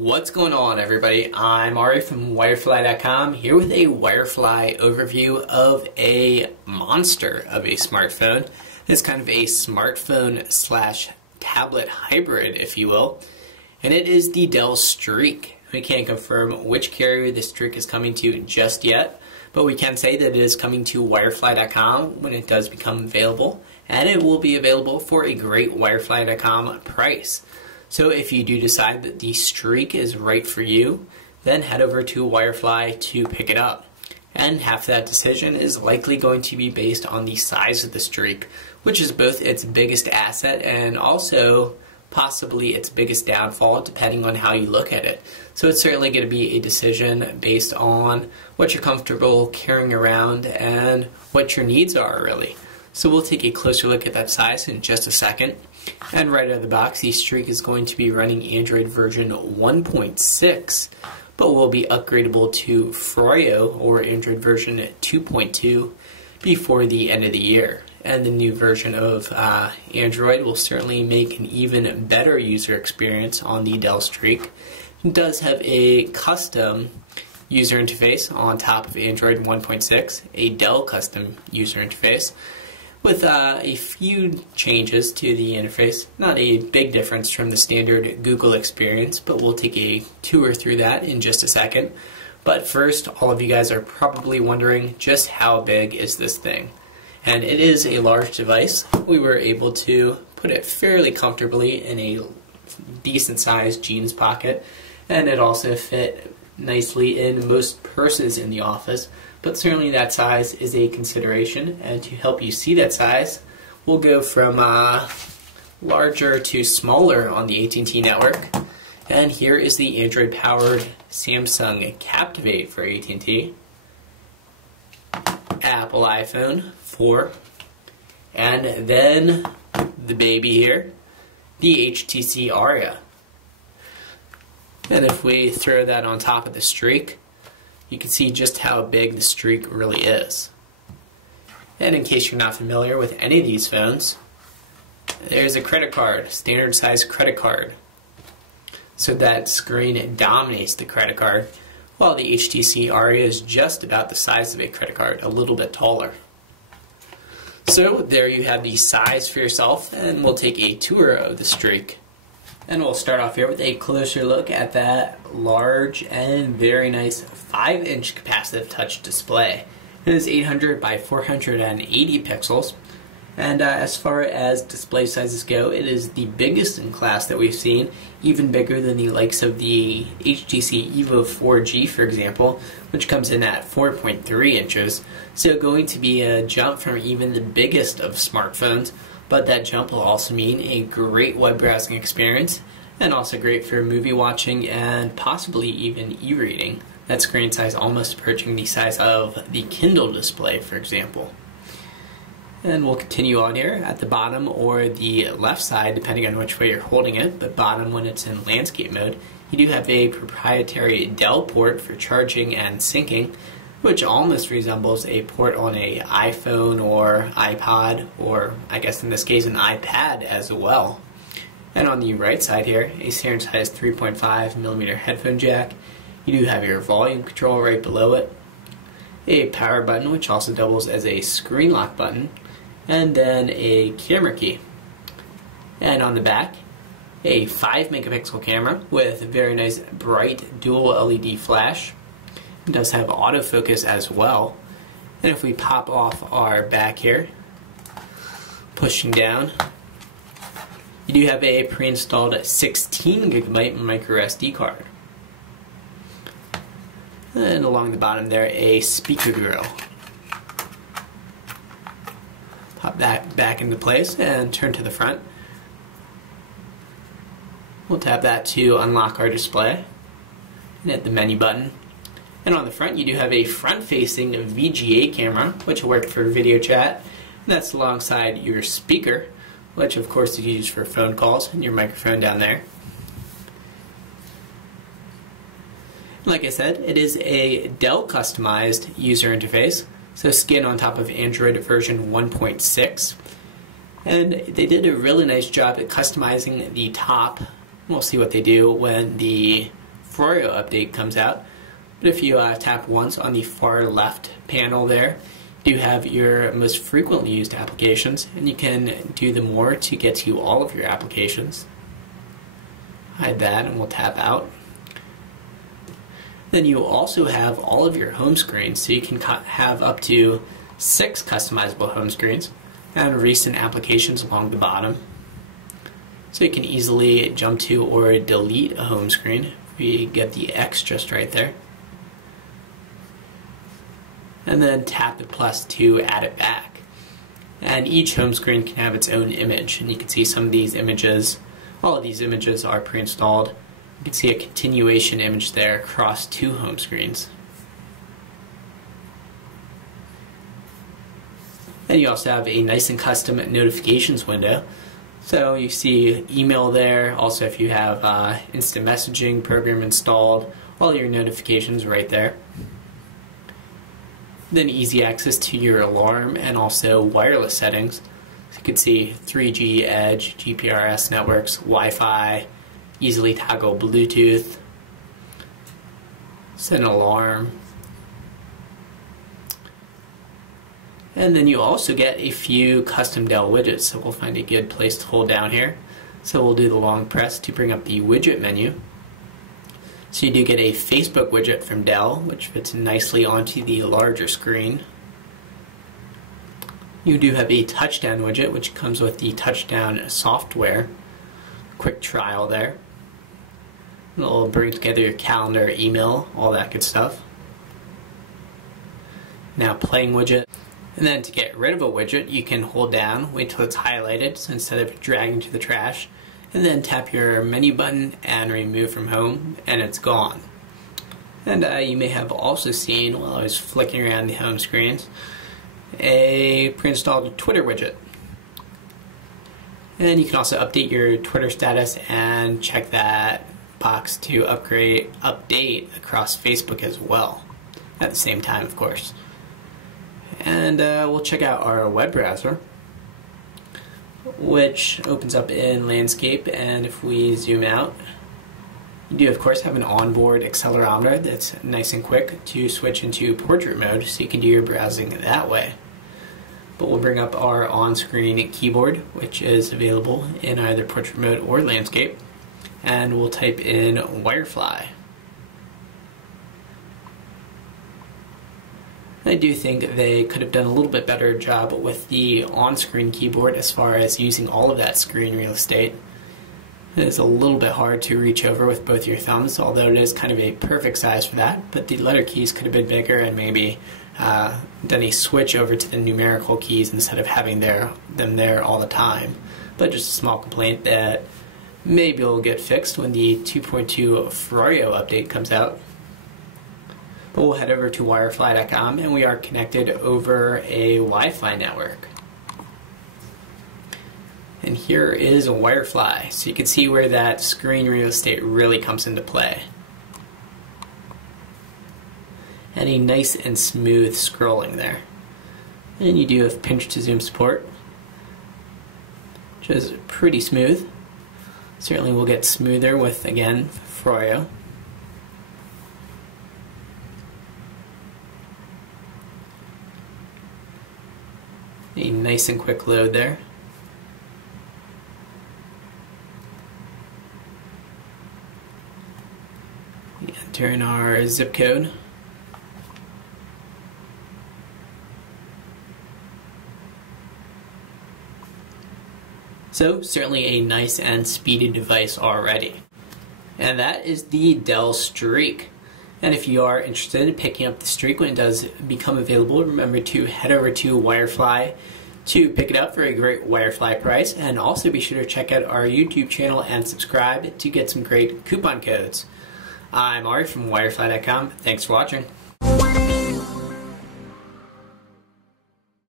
What's going on, everybody? I'm Ari from Wirefly.com here with a Wirefly overview of a monster of a smartphone. It's kind of a smartphone slash tablet hybrid, if you will, and it is the Dell Streak. We can't confirm which carrier the Streak is coming to just yet, but we can say that it is coming to Wirefly.com when it does become available, and it will be available for a great Wirefly.com price. So if you do decide that the Streak is right for you, then head over to Wirefly to pick it up. And half that decision is likely going to be based on the size of the Streak, which is both its biggest asset and also possibly its biggest downfall, depending on how you look at it. So it's certainly going to be a decision based on what you're comfortable carrying around and what your needs are, really. So we'll take a closer look at that size in just a second. And right out of the box, the Streak is going to be running Android version 1.6, but will be upgradable to Froyo or Android version 2.2 before the end of the year. And the new version of Android will certainly make an even better user experience on the Dell Streak. It does have a custom user interface on top of Android 1.6, a Dell custom user interface, with a few changes to the interface. Not a big difference from the standard Google experience, but we'll take a tour through that in just a second. But first, all of you guys are probably wondering just how big is this thing? And it is a large device. We were able to put it fairly comfortably in a decent sized jeans pocket, and it also fit nicely in most purses in the office. But certainly that size is a consideration, and to help you see that size, we'll go from larger to smaller on the AT&T network. And here is the Android-powered Samsung Captivate for AT&T, Apple iPhone 4, and then the baby here, the HTC Aria. And if we throw that on top of the Streak, you can see just how big the Streak really is. And in case you're not familiar with any of these phones, there's a credit card, standard size credit card. So that screen dominates the credit card, while the HTC Aria is just about the size of a credit card, a little bit taller. So there you have the size for yourself, and we'll take a tour of the Streak. And we'll start off here with a closer look at that large and very nice 5-inch capacitive touch display. It is 800 by 480 pixels, and as far as display sizes go, it is the biggest in class that we've seen, even bigger than the likes of the HTC Evo 4G, for example, which comes in at 4.3 inches. So going to be a jump from even the biggest of smartphones. But that jump will also mean a great web browsing experience, and also great for movie watching and possibly even e-reading. That screen size almost approaching the size of the Kindle display, for example. And we'll continue on here at the bottom or the left side, depending on which way you're holding it, but bottom when it's in landscape mode. You do have a proprietary Dell port for charging and syncing, which almost resembles a port on an iPhone or iPod, or I guess in this case an iPad as well. And on the right side here, a standard size 3.5mm headphone jack. You do have your volume control right below it, a power button which also doubles as a screen lock button, and then a camera key. And on the back, a 5-megapixel camera with a very nice bright dual LED flash. It does have autofocus as well. And if we pop off our back here, pushing down, you do have a pre-installed 16GB micro SD card. And along the bottom there, a speaker grill. Pop that back into place and turn to the front. We'll tap that to unlock our display and hit the menu button. And on the front, you do have a front-facing VGA camera, which will work for video chat. And that's alongside your speaker, which of course is used for phone calls, and your microphone down there. Like I said, it is a Dell customized user interface, so skin on top of Android version 1.6. And they did a really nice job at customizing the top. We'll see what they do when the Froyo update comes out. But if you tap once on the far left panel there, you have your most frequently used applications, and you can do the more to get to all of your applications. Hide that and we'll tap out. Then you also have all of your home screens, so you can have up to 6 customizable home screens and recent applications along the bottom. So you can easily jump to or delete a home screen. We get the X just right there. And then tap the plus to add it back. And each home screen can have its own image, and you can see some of these images, all of these images are pre-installed. You can see a continuation image there across 2 home screens. Then you also have a nice and custom notifications window. So you see email there, also if you have instant messaging program installed, all your notifications right there. Then easy access to your alarm and also wireless settings. So you can see 3G, Edge, GPRS networks, Wi-Fi, easily toggle Bluetooth, set an alarm. And then you also get a few custom Dell widgets, so we'll find a good place to hold down here. So we'll do the long press to bring up the widget menu. So you do get a Facebook widget from Dell, which fits nicely onto the larger screen. You do have a touchdown widget, which comes with the touchdown software. Quick trial there. It'll bring together your calendar, email, all that good stuff. Now playing widget. And then to get rid of a widget, you can hold down, wait till it's highlighted, so instead of dragging to the trash, and then tap your menu button and remove from home, and it's gone. And you may have also seen, while I was flicking around the home screens, a pre-installed Twitter widget. And you can also update your Twitter status and check that box to update across Facebook as well, at the same time, of course. And we'll check out our web browser, which opens up in landscape, and if we zoom out, you do of course have an onboard accelerometer that's nice and quick to switch into portrait mode, so you can do your browsing that way. But we'll bring up our on-screen keyboard, which is available in either portrait mode or landscape, and we'll type in Wirefly. I do think they could have done a little bit better job with the on-screen keyboard as far as using all of that screen real estate. It is a little bit hard to reach over with both your thumbs, although it is kind of a perfect size for that, but the letter keys could have been bigger and maybe done a switch over to the numerical keys instead of having them there all the time. But just a small complaint that maybe will get fixed when the 2.2 Froyo update comes out. But we'll head over to wirefly.com, and we are connected over a Wi-Fi network. And here is a Wirefly, so you can see where that screen real estate really comes into play. And a nice and smooth scrolling there. And you do have pinch to zoom support, which is pretty smooth. Certainly will get smoother with, again, Froyo. A nice and quick load there. We enter in our zip code. So certainly a nice and speedy device already. And that is the Dell Streak. And if you are interested in picking up the Streak when it does become available, remember to head over to Wirefly to pick it up for a great Wirefly price. And also be sure to check out our YouTube channel and subscribe to get some great coupon codes. I'm Ari from Wirefly.com. Thanks for watching.